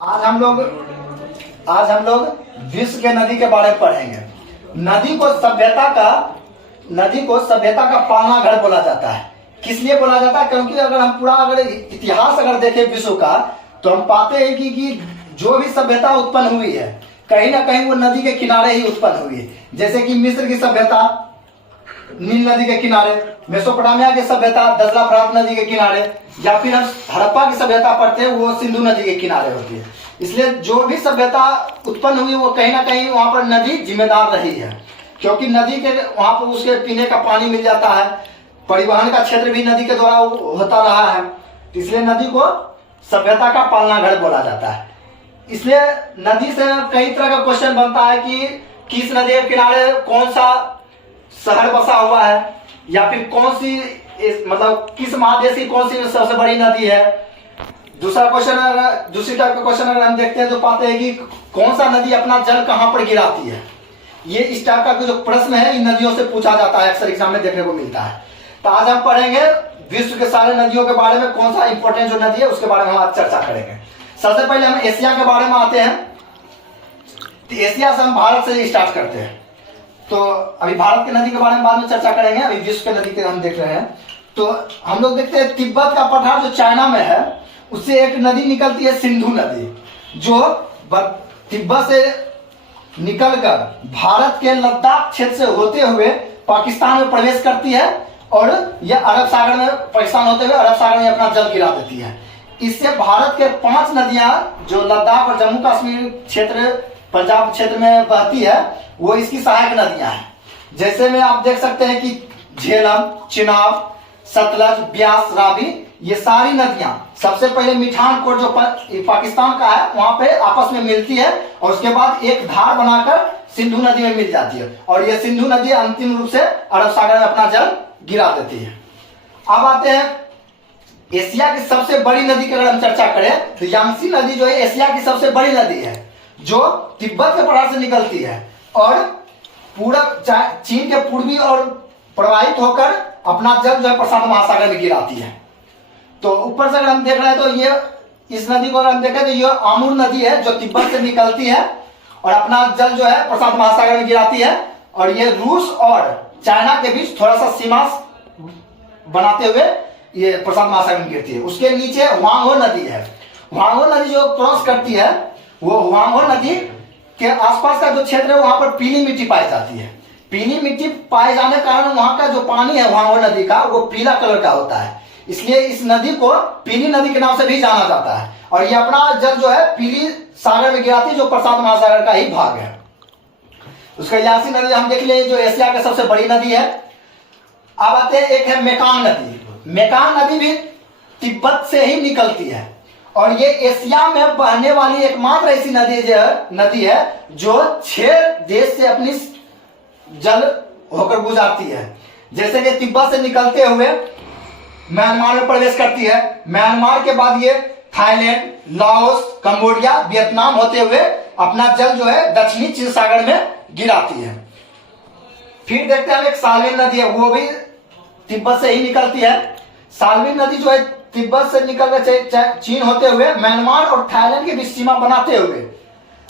आज हम लोग विश्व के नदी के बारे में पढ़ेंगे। नदी को सभ्यता का पालना घर बोला जाता है। किस लिए बोला जाता है? क्योंकि अगर इतिहास देखें विश्व का, तो हम पाते हैं कि जो भी सभ्यता उत्पन्न हुई है कहीं ना कहीं वो नदी के किनारे ही उत्पन्न हुई है। जैसे कि मिस्र की सभ्यता नील नदी के किनारे, मेसोपोटामिया की सभ्यता दजला नदी के किनारे, या फिर हम हड़प्पा की सभ्यता पढ़ते हैं वो सिंधु नदी के किनारे होती है। इसलिए जो भी सभ्यता उत्पन्न हुई वो कहीं ना कहीं वहां पर नदी जिम्मेदार रही है, क्योंकि नदी के वहां पर उसके पीने का पानी मिल जाता है, परिवहन का क्षेत्र भी नदी के द्वारा होता रहा है। इसलिए नदी को सभ्यता का पालना घर बोला जाता है। इसलिए नदी से कई तरह का क्वेश्चन बनता है कि किस नदी के किनारे कौन सा शहर बसा हुआ है, या फिर कौन सी किस महादेश की कौन सी सबसे बड़ी नदी है। दूसरी टाइप का क्वेश्चन अगर हम देखते हैं तो पाते हैं कि कौन सा नदी अपना जल कहां पर गिराती है। ये इस टाइप का जो प्रश्न है इन नदियों से पूछा जाता है, अक्सर एग्जाम में देखने को मिलता है। तो आज हम पढ़ेंगे विश्व के सारे नदियों के बारे में, कौन सा इंपॉर्टेंट जो नदी है उसके बारे में हम आज चर्चा करेंगे। सबसे पहले हम एशिया के बारे में आते हैं। तो एशिया से हम भारत से स्टार्ट करते हैं। तो अभी भारत की नदी के बारे में बाद में चर्चा करेंगे, अभी विश्व के नदी के हम देख रहे हैं। तो हम लोग देखते हैं तिब्बत का पठार जो चाइना में है उससे एक नदी निकलती है सिंधु नदी, जो तिब्बत से निकलकर भारत के लद्दाख क्षेत्र से होते हुए पाकिस्तान में प्रवेश करती है और यह अरब सागर में, पाकिस्तान होते हुए अरब सागर में अपना जल गिरा देती है। इससे भारत के 5 नदियां जो लद्दाख और जम्मू कश्मीर क्षेत्र, पंजाब क्षेत्र में बहती है वो इसकी सहायक नदियां हैं। जैसे में आप देख सकते हैं कि झेलम, चिनाब, सतलज, ब्यास, रावी, ये सारी नदियां सबसे पहले मिठानकोट जो पाकिस्तान का है वहां पे आपस में मिलती है और उसके बाद एक धार बनाकर सिंधु नदी में मिल जाती है, और ये सिंधु नदी अंतिम रूप से अरब सागर में अपना जल गिरा देती है। अब आते हैं एशिया की सबसे बड़ी नदी की अगर हम चर्चा करें तो यांगसी नदी जो है एशिया की सबसे बड़ी नदी है, जो तिब्बत के पठार से निकलती है और पूरा चीन के पूर्वी और प्रवाहित होकर अपना जल जो है प्रशांत महासागर में गिराती है। तो ऊपर से अगर हम देख रहे हैं तो ये इस नदी को अगर हम देखें तो ये आमूर नदी है जो तिब्बत से निकलती है और अपना जल जो है प्रशांत महासागर में गिराती है, और ये रूस और चाइना के बीच थोड़ा सा सीमा बनाते हुए ये प्रशांत महासागर में गिरती है। उसके नीचे हुआंगहो नदी है। हुआंगहो नदी जो क्रॉस करती है वो हुआंगहो नदी के आसपास का जो क्षेत्र है वहां पर पीली मिट्टी पाई जाती है। पीली मिट्टी पाए जाने के कारण वहां का जो पानी है हुआंगहो नदी का वो पीला कलर का होता है, इसलिए इस नदी को पीली नदी के नाम से भी जाना जाता है। और ये अपना जल जो है पीली सागर में गिराती है जो प्रशांत महासागर का ही भाग है। उसका यासी नदी हम देख लिए जो एशिया की सबसे बड़ी नदी है। अब आते हैं एक है मेकांग नदी। मेकांग नदी भी तिब्बत से ही निकलती है और ये एशिया में बहने वाली एकमात्र ऐसी नदी है जो 6 देश से अपनी जल होकर गुजरती है। जैसे कि तिब्बत से निकलते हुए म्यांमार में प्रवेश करती है, म्यांमार के बाद ये थाईलैंड, लाओस, कंबोडिया, वियतनाम होते हुए अपना जल जो है दक्षिणी चीन सागर में गिराती है। फिर देखते हैं हम एक साल्विन नदी है, वो भी तिब्बत से ही निकलती है। साल्विन नदी जो है तिब्बत से निकलकर चीन होते हुए म्यांमार और थाईलैंड के बीच सीमा बनाते हुए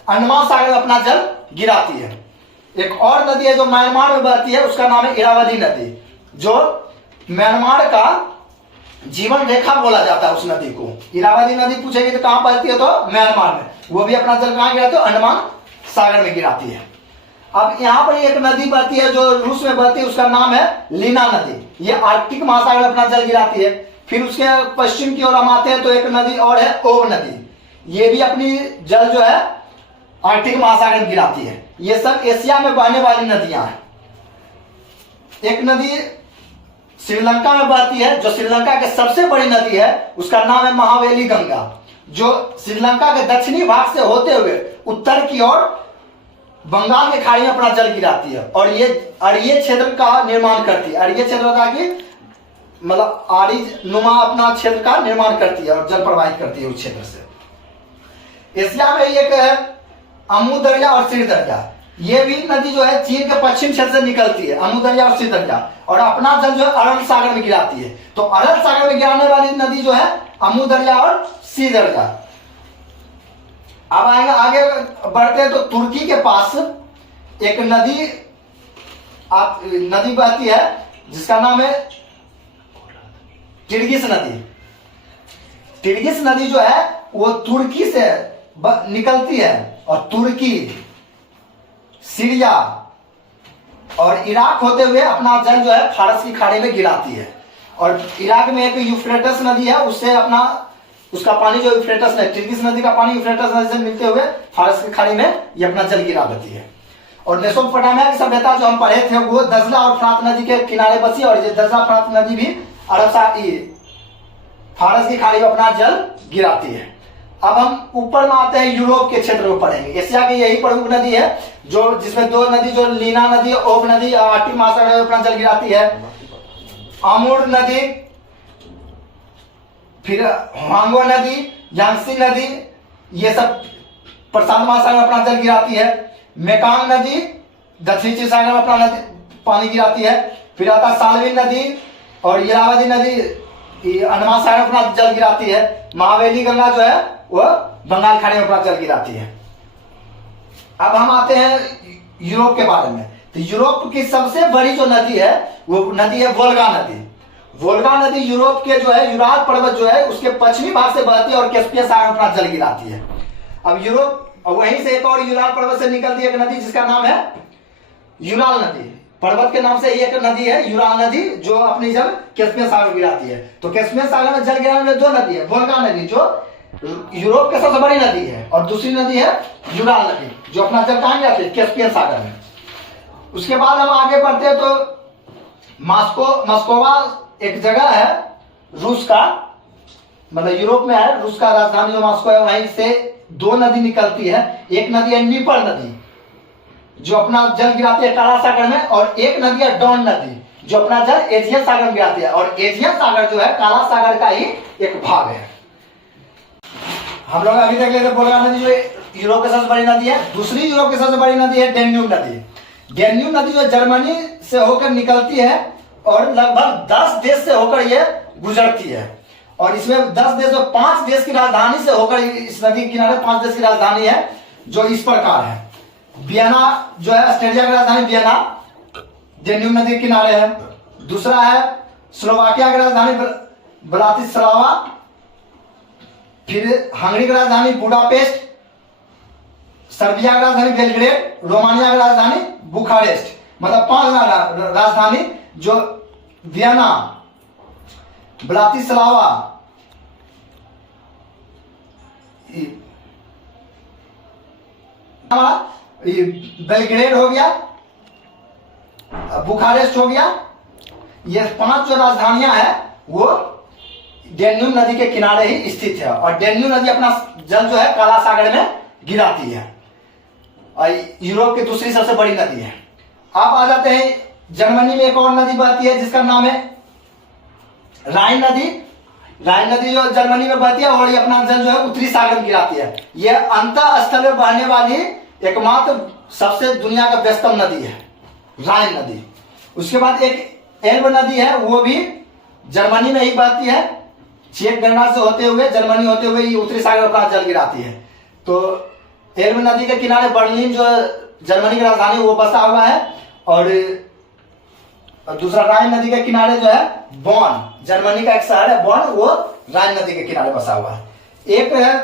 अंडमान सागर में अपना जल गिराती है। एक और नदी है जो म्यांमार में बहती है, उसका नाम है इरावदी नदी, जो म्यांमार का जीवन रेखा बोला जाता है। उस नदी को इरावदी नदी पूछेगी तो कहां बहती है, तो म्यांमार में। वो भी अपना जल कहां गिराती है, अंडमान सागर में गिराती है। अब यहाँ पर एक नदी बहती है जो रूस में बहती है, उसका नाम है लीना नदी। ये आर्कटिक महासागर में अपना जल गिराती है। फिर उसके पश्चिम की ओर हम आते हैं तो एक नदी और है ओब नदी, ये भी अपनी जल जो है आर्कटिक महासागर में गिराती है। ये सब एशिया में बहने वाली नदियां हैं। एक नदी श्रीलंका में बहती है जो श्रीलंका की सबसे बड़ी नदी है, उसका नाम है महावेली गंगा, जो श्रीलंका के दक्षिणी भाग से होते हुए उत्तर की ओर बंगाल की खाड़ी में अपना जल गिराती है और ये अरीय क्षेत्र का निर्माण करती है। अरीय क्षेत्र होता है कि आड़ी नुमा अपना क्षेत्र का निर्माण करती है और जल प्रवाहित करती है उस क्षेत्र से। एशिया में एक है अमू दरिया और श्री दरिया, ये भी नदी जो है चीन के पश्चिम क्षेत्र से निकलती है, अमू दरिया और श्री दरिया, और अपना जल जो है अरब सागर में गिराती है। तो अरब सागर में गिराने वाली नदी जो है अमू दरिया और श्री दरिया। अब आगे बढ़ते हैं तो तुर्की के पास एक नदी बहती है जिसका नाम है टिर्गिस नदी। टिर्गिस नदी जो है वो तुर्की से निकलती है और तुर्की, सीरिया और इराक होते हुए अपना जल जो है फारस की खाड़ी में गिराती है। और इराक में एक यूफ्रेटस नदी है, उससे उसका पानी जो यूफ्रेटस है, टिर्गिस नदी का पानी यूफ्रेटस नदी से मिलते हुए फारस की खाड़ी में ये अपना जल गिरा देती है। और मेसोपोटामिया की सभ्यता जो हम पढ़े थे वो दजला और फ्रात नदी के किनारे बसी, और ये दजला फ्रात नदी भी फारस की खाड़ी में अपना जल गिराती है। अब हम ऊपर में आते हैं, यूरोप के क्षेत्र में पढ़ेंगे। एशिया की यही प्रमुख नदी है जो जिसमें दो नदी जो लीना नदी, ओब नदी आर्कटिक महासागर में अपना जल गिराती है। आमूर नदी, फिर हांगो नदी, यांगसी नदी, ये सब प्रशांत महासागर में अपना जल गिराती है। मेकांग नदी दक्षिण चीन सागर में अपना पानी गिराती है। फिर आता सालविन नदी और इरावदी नदी अंडमान सागर में अपना जल गिराती है। महावेली गंगा जो है वह बंगाल खाड़ी में अपना जल गिराती है। अब हम आते हैं यूरोप के बारे में। तो यूरोप की सबसे बड़ी जो नदी है वो नदी है वोल्गा नदी। वोल्गा नदी यूरोप के जो है यूराल पर्वत जो है उसके पश्चिमी भाग से बहती है और कैस्पियन सागर में अपना जल गिराती है। अब यूरोप, वहीं से एक और यूराल पर्वत से निकलती है एक नदी जिसका नाम है यूराल नदी। पर्वत के नाम से एक नदी है यूराल नदी जो अपनी जल कैस्पियन सागर में गिराती है। तो कैस्पियन सागर में जल गिराने वाली दो नदी है, वोल्गा नदी जो यूरोप की सबसे बड़ी नदी है और दूसरी नदी है यूराल नदी जो अपना जल कहाँ गिराती है, कैस्पियन सागर में। उसके बाद हम आगे बढ़ते हैं तो मॉस्कोवा एक जगह है रूस का, मतलब यूरोप में है, रूस का राजधानी जो मॉस्को है, वहीं से दो नदी निकलती है। एक नदी है नीपर नदी जो अपना जल गिराती है काला सागर में, और एक नदी है डॉन नदी जो अपना जल एजियन सागर में गिराती है। और एजियन सागर जो है काला सागर का ही एक भाग है। हम लोग अभी देख लेते वोल्गा नदी जो यूरोप की सबसे बड़ी नदी है। दूसरी यूरोप की सबसे बड़ी नदी है डेन्यूब नदी। डेन्यूब नदी जो जर्मनी से होकर निकलती है और लगभग 10 देश से होकर ये गुजरती है। और इसमें 10 देश और 5 देश की राजधानी से होकर इस नदी के किनारे 5 देश की राजधानी है जो इस प्रकार है। वियना जो है ऑस्ट्रिया की राजधानी वियना डेन्यूब नदी के किनारे है। दूसरा है स्लोवाकिया की राजधानी ब्रातिस्लावा, फिर हंगरी की राजधानी बुडापेस्ट, सर्बिया की राजधानी बेलग्रेड, रोमानिया की राजधानी बुखारेस्ट। मतलब 5 राजधानी जो वियना, ब्रातिस्लावा, बेलग्रेड हो गया, बुखारेस्ट हो गया, ये 5 जो राजधानियां हैं वो डेन्यूब नदी के किनारे ही स्थित है। और डेन्यूब नदी अपना जल जो है काला सागर में गिराती है और यूरोप की दूसरी सबसे बड़ी नदी है। आप आ जाते हैं जर्मनी में एक और नदी बहती है जिसका नाम है राइन नदी। राइन नदी जो जर्मनी में बहती है और ये अपना जल जो है उत्तरी सागर में गिराती है। यह अंतः स्थल में बहने वाली एकमात्र सबसे दुनिया का व्यस्तम नदी है राइन नदी। उसके बाद एक एल्ब नदी है, वो भी जर्मनी में ही बहती है, चेक गणना से होते हुए जर्मनी होते हुए उत्तरी सागर में अपना जल गिराती है। तो एल्ब नदी के किनारे बर्लिन जो जर्मनी की राजधानी वो बसा हुआ है, और दूसरा राइन नदी के किनारे जो है बॉन, जर्मनी का एक शहर है बॉन, वो राइन नदी के किनारे बसा हुआ है। एक है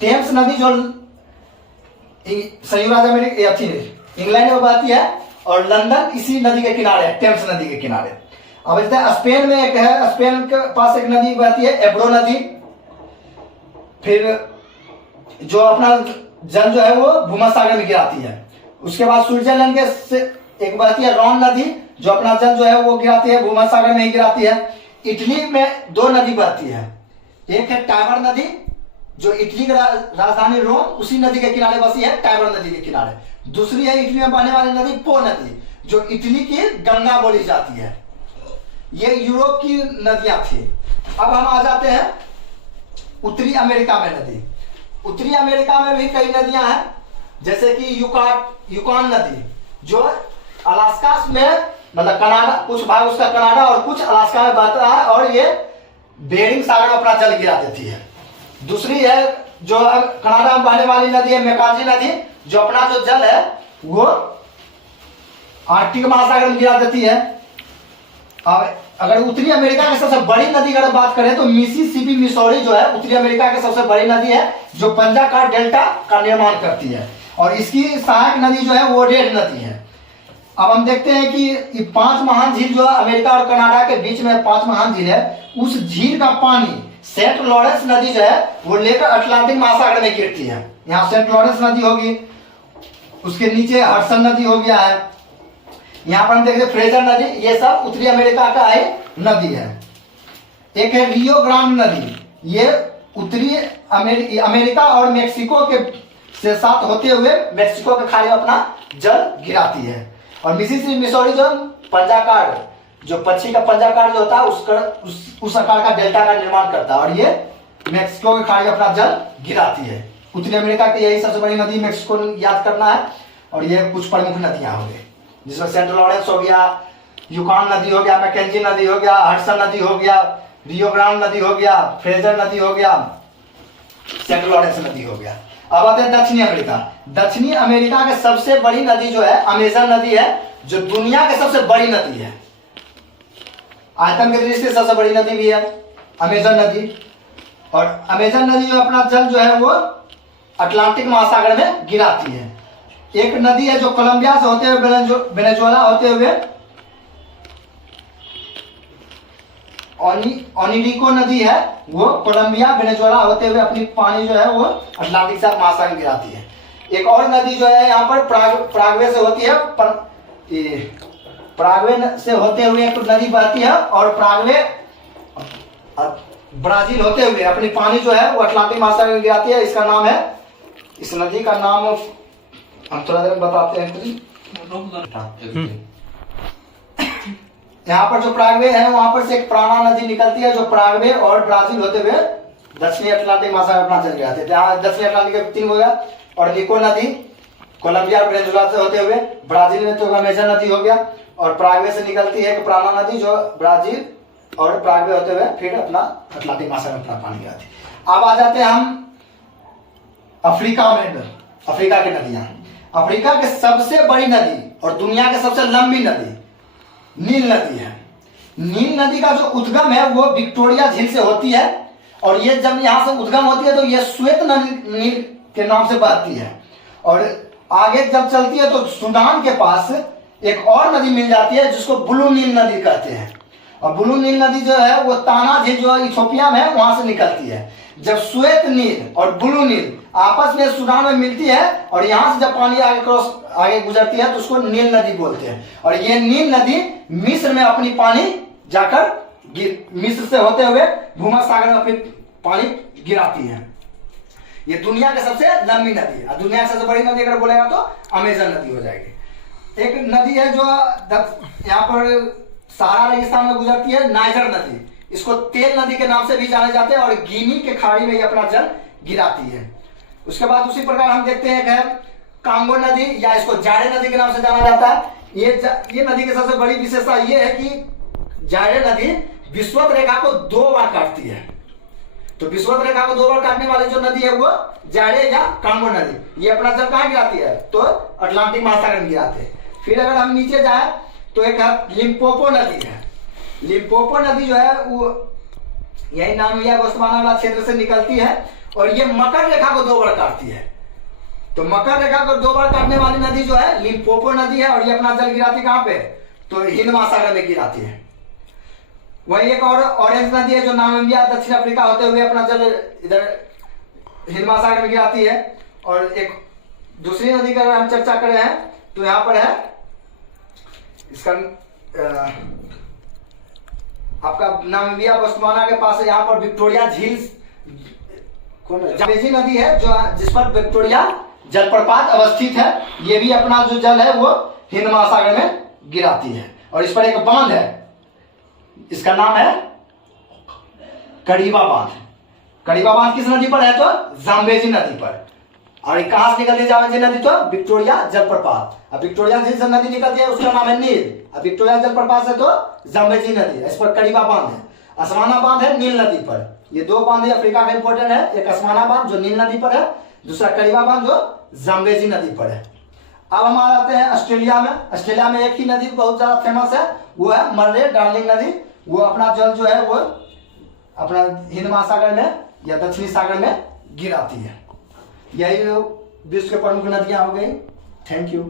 टेम्स नदी जो संयुक्त राज्य अमेरिका इंग्लैंड में बहती है, और लंदन इसी नदी के किनारे है, टेम्स नदी के किनारे। अब स्पेन में एक है, स्पेन के पास एक नदी बहती है एब्रो नदी। फिर जो अपना जल जो है वो भूमध्य में गिराती है। उसके बाद स्विट्जरलैंड के से एक बहती है रॉन नदी जो अपना जल जो है वो गिराती है, भूमध्य सागर में ही गिराती है। इटली में 2 नदी बहती है, एक है टाइबर नदी जो इटली की राजधानी रोम उसी नदी के किनारे बसी है, टाइबर नदी के किनारे। दूसरी है इटली में बहने वाली नदी पो नदी जो इटली की गंगा बोली जाती है। ये यूरोप की नदियां थी। अब हम आ जाते हैं उत्तरी अमेरिका में नदी। उत्तरी अमेरिका में भी कई नदियां हैं, जैसे कि यूकॉन नदी जो अलास्का में, मतलब कनाडा, कुछ भाग उसका कनाडा और कुछ अलास्का में बहता है, और ये बेरिंग सागर में अपना जल गिरा देती है। दूसरी है जो कनाडा में बहने वाली नदी है मैकेंजी नदी, जो अपना जो जल है वो आर्कटिक महासागर में गिरा देती है। अब अगर उत्तरी अमेरिका की सबसे बड़ी नदी अगर बात करें तो मिसिसिपी मिसौरी जो है उत्तरी अमेरिका की सबसे बड़ी नदी है, जो पंजाकार डेल्टा का निर्माण करती है। और इसकी सहायक नदी जो है वो रेड नदी है। अब हम देखते हैं कि ये 5 महान झील जो है अमेरिका और कनाडा के बीच में 5 महान झील है, उस झील का पानी सेंट लॉरेंस नदी जो है वो लेकर अटलांटिक महासागर में गिरती है। यहाँ सेंट लॉरेंस नदी होगी, उसके नीचे हडसन नदी हो गया है, यहाँ पर हम देखते हैं फ्रेजर नदी, ये सब उत्तरी अमेरिका का है नदी है। एक है रियो ग्रांड नदी, ये उत्तरी अमेरिका और मेक्सिको के से साथ होते हुए मेक्सिको के खाड़ी में अपना जल गिराती है। और मिसिसिपी मिसौरी जो पंजाकार, जो पक्षी का पंजाकार जो होता है उस आकार का डेल्टा का निर्माण करता है, और ये मेक्सिको के खाड़ी में अपना जल गिराती है। उत्तरी अमेरिका की यही सबसे बड़ी नदी मेक्सिको याद करना है। और ये कुछ प्रमुख नदियां हो गई, जिसमें सेंट लॉरेंस हो गया, यूकान नदी हो गया, मैकेंजी नदी हो गया, हडसन नदी हो गया, रियो ग्रांड नदी हो गया, फ्रेजर नदी हो गया, सेंट लॉरेंस नदी हो गया। अब आते हैं दक्षिणी अमेरिका। दक्षिणी अमेरिका की सबसे बड़ी नदी जो है अमेजन नदी है, जो दुनिया की सबसे बड़ी नदी है। आयतन की दृष्टि से सबसे बड़ी नदी भी है अमेजन नदी। और अमेजन नदी जो अपना जल जो है वो अटलांटिक महासागर में गिराती है। एक नदी है जो कोलंबिया से होते हुए वेनेजुएला होते हुए ओनिरिको नदी है, वो कोलंबिया वेनेजुएला होते हुए अपनी पानी जो है वो अटलांटिक महासागर में गिराती है। एक और नदी जो है यहाँ पर पराग्वे से होती है, पराग्वे से होते हुए एक नदी बहती है, और पराग्वे ब्राजील होते हुए अपनी पानी जो है वो अटलांटिक महासागर में गिराती है। इसका नाम है, इस नदी का नाम हम थोड़ा देर में बताते हैं। यहाँ पर जो पराग्वे है वहां पर से एक प्राणा नदी निकलती है, जो पराग्वे और ब्राजील होते हुए दक्षिणी अटलांटिक महासागर अपना चल गया था। दक्षिणी अटलांटिक 3 हो गया। और निको नदी कोलंबिया और वेनेजुएला से होते हुए, ब्राजील में तो अमेजन नदी हो गया, और पराग्वे से निकलती है प्राणा नदी, जो ब्राजील और पराग्वे होते हुए फिर अपना अटलांटिक महासागर में अपना पानी गिराती है। अब आ जाते हैं हम अफ्रीका में, अफ्रीका की नदियां। अफ्रीका की सबसे बड़ी नदी और दुनिया की सबसे लंबी नदी नील नदी है। नील नदी का जो उद्गम है वो विक्टोरिया झील से होती है, और ये जब यहाँ से उद्गम होती है तो ये श्वेत नील के नाम से बहती है। और आगे जब चलती है तो सूडान के पास एक और नदी मिल जाती है जिसको ब्लू नील नदी कहते हैं। और ब्लू नील नदी जो है वो ताना झील जो इथियोपिया में है वहां से निकलती है। जब श्वेत नील और ब्लू नील आपस में सूडान में मिलती है और यहाँ से जब पानी आगे गुजरती है तो उसको नील नदी बोलते हैं। और ये नील नदी मिस्र में अपनी पानी जाकर मिस्र से होते हुए भूमध्य सागर में अपनी पानी गिराती है। ये दुनिया की सबसे लंबी नदी है। दुनिया की सबसे बड़ी नदी अगर बोलेगा तो अमेजन नदी हो जाएगी। एक नदी है जो यहाँ पर सहारा रेगिस्तान में गुजरती है, नाइजर नदी। इसको तेल नदी के नाम से भी जाने जाते हैं, और गिनी के खाड़ी में ये अपना जल गिराती है। उसके बाद उसी प्रकार हम देखते हैं कि कांगो नदी, या इसको जाड़े नदी के नाम से जाना जाता है। ये नदी की सबसे बड़ी विशेषता ये है कि जाड़े नदी विषुवत रेखा को 2 बार काटती है। तो विषुवत रेखा को 2 बार काटने वाली जो नदी है वो जाड़े या कांगो नदी, ये अपना जल कहाँ गिराती है तो अटलांटिक महासागर में गिराते हैं। फिर अगर हम नीचे जाए तो एक लिम्पोपो नदी है। लिम्पोपो नदी जो है वो यही नामिबिया बोत्सवाना वाला क्षेत्र से निकलती है, और ये मकर रेखा को 2 बार काटती है। तो मकर रेखा को 2 बार काटने वाली नदी जो है लिम्पोपो नदी है, और ये अपना जल गिराती कहाँ पे तो हिंद महासागर में गिराती है। वही एक और ऑरेंज नदी है जो नामिबिया दक्षिण अफ्रीका होते हुए अपना जल इधर हिंद महासागर में गिराती है। और एक दूसरी नदी का हम चर्चा कर रहे हैं तो यहाँ पर है इसका आपका नामिबिया बोत्सवाना के पास है, यहाँ पर विक्टोरिया झील जाम्बेजी नदी है जो जिस पर विक्टोरिया जलप्रपात अवस्थित है। ये भी अपना जो जल है वो हिंद महासागर में गिराती है। और इस पर एक बांध है, इसका नाम है कड़ीबा बांध। कड़ीबा बांध किस नदी पर है तो जाम्बेजी नदी पर। और कहां से निकलती है जाम्बेजी नदी तो विक्टोरिया जलप्रपात। अब विक्टोरिया झील से नदी निकलती है उसका नाम है नील। अब विक्टोरिया जलप्रपात से तो जाम्बेजी नदी है, इस पर कड़ीबा बांध है। असमाना बांध है नील नदी पर, ये दो बांध अफ्रीका का इंपॉर्टेंट है। एक अस्माना बांध जो नील नदी पर है, दूसरा करीबा बांध जो जाम्बेजी नदी पर है। अब हम आ जाते हैं ऑस्ट्रेलिया में। ऑस्ट्रेलिया में एक ही नदी बहुत ज्यादा फेमस है, वो है मर्रे डार्लिंग नदी। वो अपना जल जो है वो अपना हिंद महासागर में या दक्षिणी सागर में गिराती है। यही विश्व के प्रमुख नदियां हो गई। Thank you.